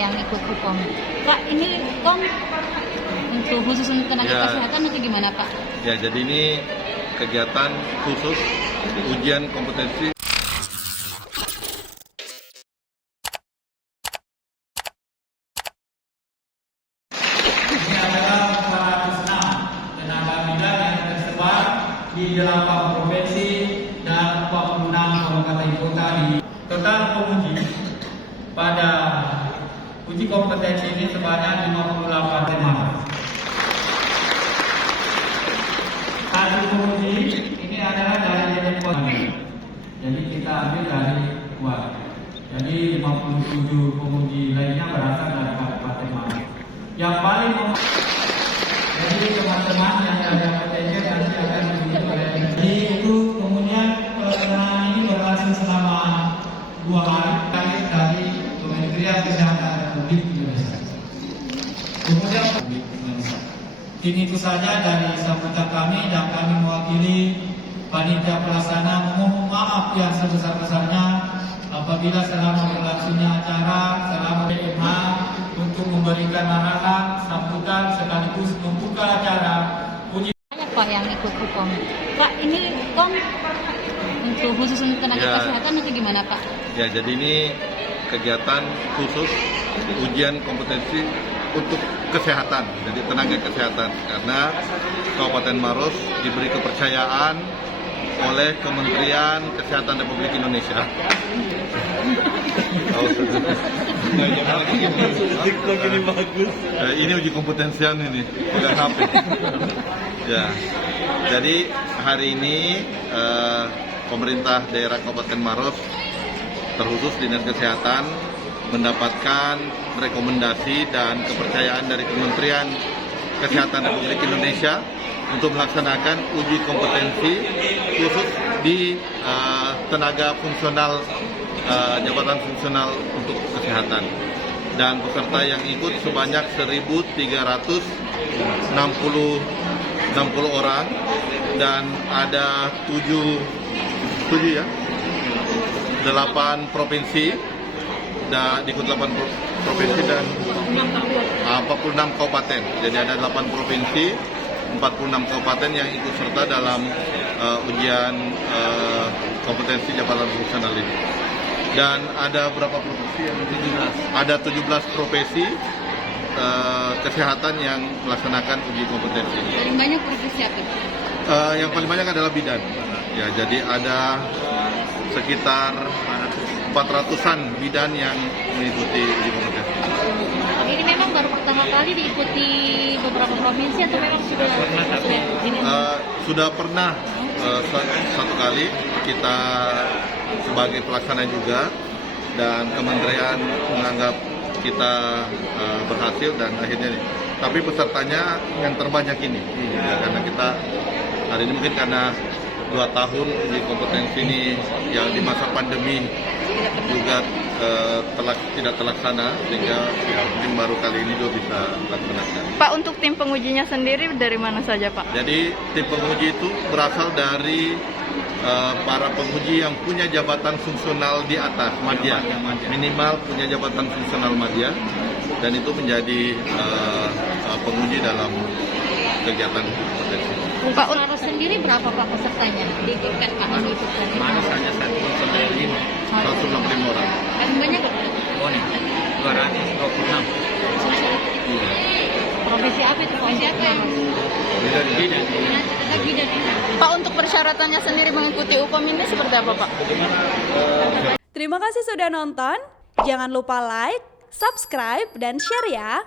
yang ikut hukum. Pak, ini Kom untuk khusus untuk tenaga kesehatan atau gimana Pak? Ya, jadi ini kegiatan khusus ujian kompetensi. Ini adalah 406 tenaga bidan yang tersebar di 8 provinsi dan 46 kabupaten kota di total penguji pada uji kompetensi ini sebanyak 58 tema. Hasil penguji ini adalah dari Jepang. Jadi kita ambil dari luar. Jadi 57 penguji lainnya berasal dari Kabupaten Maros. Yang paling jadi teman-teman yang ada potensi nanti akan diuji oleh. Jadi itu kemudian pelaksanaan ini berlangsung selama 2 hari dari Kementerian Kesehatan Republik Indonesia. Kemudian Republik Indonesia. Ini itu saja dari sambutan kami dan kami mewakili panitia pelaksana memohon maaf yang sebesar-besarnya apabila selama berlangsungnya acara selama PMH untuk memberikan arahan, sambutan sekaligus membuka acara uji. Banyak Pak yang ikut hukum. Pak, ini Kom untuk khusus untuk tenaga kesehatan atau gimana Pak? Ya, jadi ini kegiatan khusus ujian kompetensi untuk kesehatan, jadi tenaga kesehatan, karena Kabupaten Maros diberi kepercayaan oleh Kementerian Kesehatan Republik Indonesia. Ini uji kompetensian ini, pegang HP. Ya, jadi hari ini pemerintah daerah Kabupaten Maros, terkhusus Dinas Kesehatan, mendapatkan rekomendasi dan kepercayaan dari Kementerian Kesehatan Republik Indonesia untuk melaksanakan uji kompetensi khusus di tenaga fungsional, jabatan fungsional untuk kesehatan. Dan peserta yang ikut sebanyak 1.360 orang dan ada 8 provinsi, ikut 8 provinsi dan 46 kabupaten. Jadi ada 8 provinsi, 46 kabupaten yang ikut serta dalam ujian kompetensi jabatan fungsional ini. Dan ada berapa profesi? Ada 17 profesi kesehatan yang melaksanakan uji kompetensi. Paling banyak profesi apa? Yang paling banyak adalah bidan. Ya, jadi ada sekitar 400-an bidan yang mengikuti uji kompetensi. Ini memang baru pertama kali diikuti beberapa provinsi atau memang sudah pernah satu kali kita sebagai pelaksana juga, dan kementerian menganggap kita berhasil dan akhirnya nih. Tapi pesertanya yang terbanyak ini, ya, karena kita hari ini mungkin karena 2 tahun uji kompetensi ini yang di masa pandemi juga tidak terlaksana, sehingga mungkin baru kali ini juga bisa dilaksanakan. Pak, untuk tim pengujinya sendiri dari mana saja Pak? Jadi tim penguji itu berasal dari para penguji yang punya jabatan fungsional di atas madya, minimal punya jabatan fungsional madya, dan itu menjadi penguji dalam kegiatan kompetensi. Pak, Maros sendiri berapa Pak pesertanya di tingkat Pak Anu itu? Maros hanya 165 orang. Paling banyak Pak? 226. Profesi apa itu? Profesi apa yang? Bidan. Pak, untuk persyaratannya sendiri mengikuti UKOM ini seperti apa Pak? Terima kasih sudah nonton. Jangan lupa like, subscribe, dan share ya.